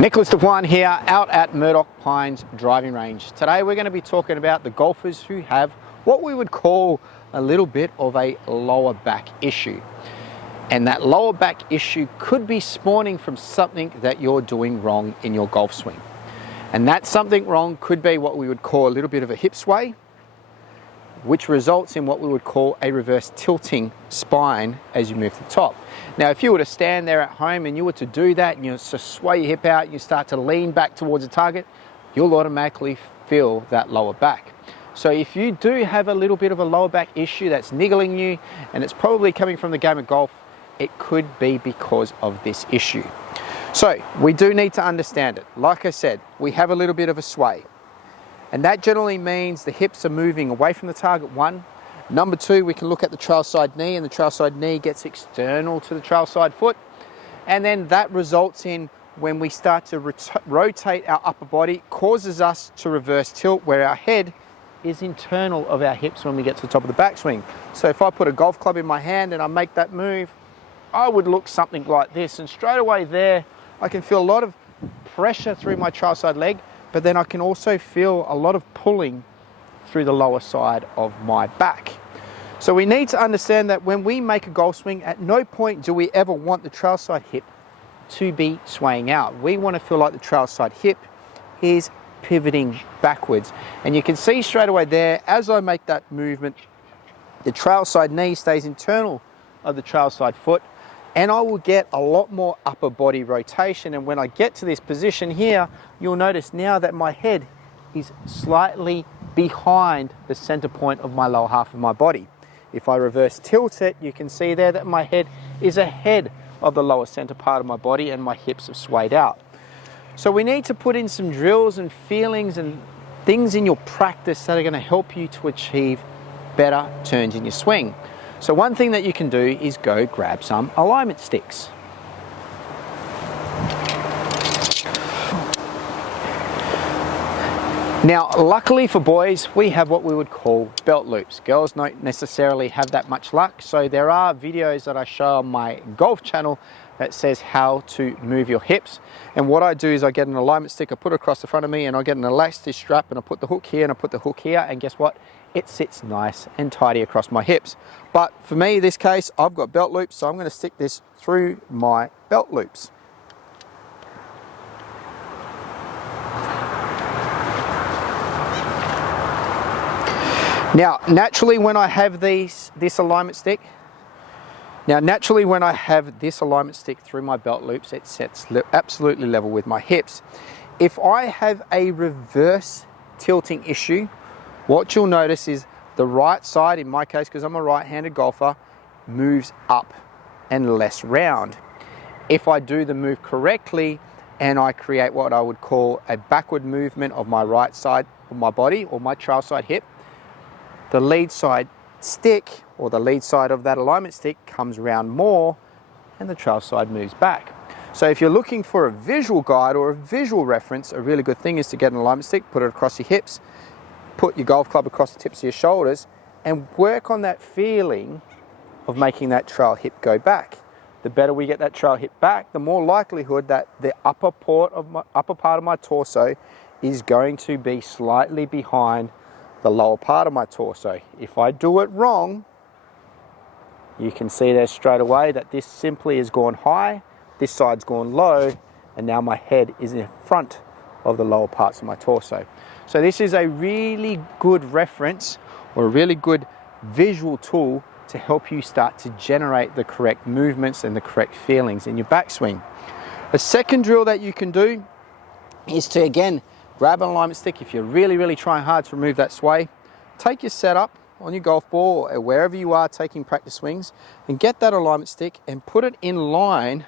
Nicholas Dewan here, out at Murdoch Pines driving range. Today we're going to be talking about the golfers who have what we would call a little bit of a lower back issue. And that lower back issue could be spawning from something that you're doing wrong in your golf swing. And that something wrong could be what we would call a little bit of a hip sway, which results in what we would call a reverse tilting spine as you move to the top. Now, if you were to stand there at home and you were to do that and you sway your hip out and you start to lean back towards the target, you'll automatically feel that lower back. So if you do have a little bit of a lower back issue that's niggling you, and it's probably coming from the game of golf, it could be because of this issue. So we do need to understand it. Like I said, we have a little bit of a sway. And that generally means the hips are moving away from the target, one. Number two, we can look at the trail side knee, and the trail side knee gets external to the trail side foot. And then that results in, when we start to rotate our upper body, causes us to reverse tilt, where our head is internal of our hips when we get to the top of the backswing. So if I put a golf club in my hand and I make that move, I would look something like this. And straight away there, I can feel a lot of pressure through my trail side leg, but then I can also feel a lot of pulling through the lower side of my back. So we need to understand that when we make a golf swing, at no point do we ever want the trail side hip to be swaying out. We want to feel like the trail side hip is pivoting backwards. And you can see straight away there, as I make that movement, the trail side knee stays internal of the trail side foot, and I will get a lot more upper body rotation. And when I get to this position here, you'll notice now that my head is slightly behind the center point of my lower half of my body. If I reverse tilt it, you can see there that my head is ahead of the lower center part of my body and my hips have swayed out. So we need to put in some drills and feelings and things in your practice that are going to help you to achieve better turns in your swing. So one thing that you can do is go grab some alignment sticks. Now, luckily for boys, we have what we would call belt loops. Girls don't necessarily have that much luck, so there are videos that I show on my golf channel that says how to move your hips. And what I do is I get an alignment stick, I put it across the front of me, and I get an elastic strap, and I put the hook here and I put the hook here, and guess what? It sits nice and tidy across my hips. But for me, in this case, I've got belt loops, so I'm going to stick this through my belt loops. Now, naturally, when I have this alignment stick, through my belt loops, it sets absolutely level with my hips. If I have a reverse tilting issue, what you'll notice is the right side, in my case, because I'm a right-handed golfer, moves up and less round. If I do the move correctly and I create what I would call a backward movement of my right side of my body or my trail side hip, the lead side stick or the lead side of that alignment stick comes round more and the trail side moves back. So if you're looking for a visual guide or a visual reference, a really good thing is to get an alignment stick, put it across your hips, put your golf club across the tips of your shoulders, and work on that feeling of making that trail hip go back. The better we get that trail hip back, the more likelihood that the upper part of my torso is going to be slightly behind the lower part of my torso. If I do it wrong, you can see there straight away that this simply has gone high, this side's gone low, and now my head is in front of the lower parts of my torso. So this is a really good reference or a really good visual tool to help you start to generate the correct movements and the correct feelings in your backswing. A second drill that you can do is to, again, grab an alignment stick. If you're really trying hard to remove that sway, take your setup on your golf ball or wherever you are taking practice swings and get that alignment stick and put it in line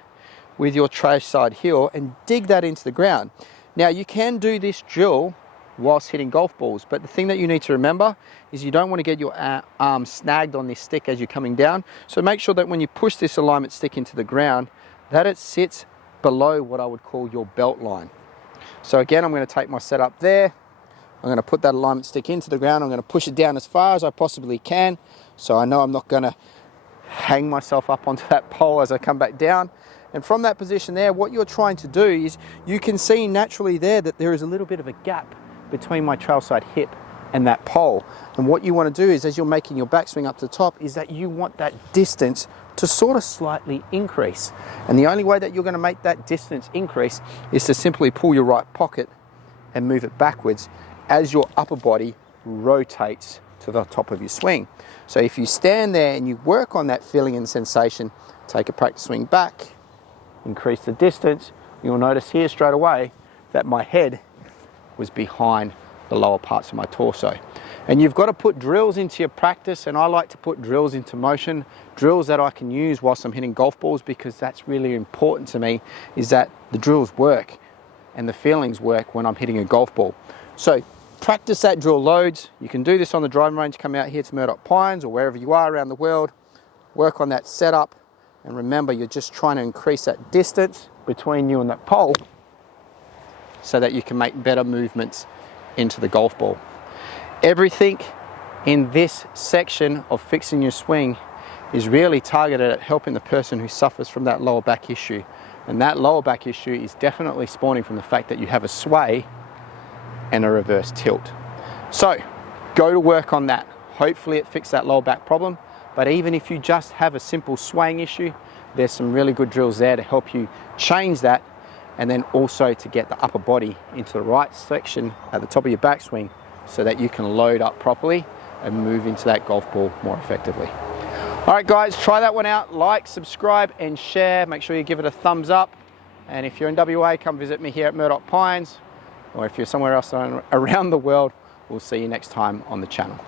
with your trail side heel and dig that into the ground. Now, you can do this drill whilst hitting golf balls, but the thing that you need to remember is you don't want to get your arm snagged on this stick as you're coming down. So make sure that when you push this alignment stick into the ground, that it sits below what I would call your belt line. So again, I'm going to take my setup there. I'm going to put that alignment stick into the ground. I'm going to push it down as far as I possibly can, so I know I'm not going to hang myself up onto that pole as I come back down. And from that position there, what you're trying to do is you can see naturally there that there is a little bit of a gap between my trail side hip and that pole. And what you want to do is, as you're making your backswing up to the top, is that you want that distance to sort of slightly increase. And the only way that you're going to make that distance increase is to simply pull your right pocket and move it backwards as your upper body rotates to the top of your swing. So if you stand there and you work on that feeling and sensation, take a practice swing back, increase the distance, you'll notice here straight away that my head was behind the lower parts of my torso. And you've got to put drills into your practice, and I like to put drills into motion, drills that I can use whilst I'm hitting golf balls, because that's really important to me, is that the drills work and the feelings work when I'm hitting a golf ball. So practice that drill loads. You can do this on the driving range, come out here to Murdoch Pines or wherever you are around the world, work on that setup, and remember you're just trying to increase that distance between you and that pole so that you can make better movements into the golf ball. Everything in this section of fixing your swing is really targeted at helping the person who suffers from that lower back issue. And that lower back issue is definitely spawning from the fact that you have a sway and a reverse tilt. So go to work on that. Hopefully it fixes that lower back problem. But even if you just have a simple swaying issue, there's some really good drills there to help you change that, and then also to get the upper body into the right section at the top of your backswing so that you can load up properly and move into that golf ball more effectively. All right guys, try that one out. Like, subscribe and share. Make sure you give it a thumbs up. And if you're in WA, come visit me here at Murdoch Pines, or if you're somewhere else around the world, we'll see you next time on the channel.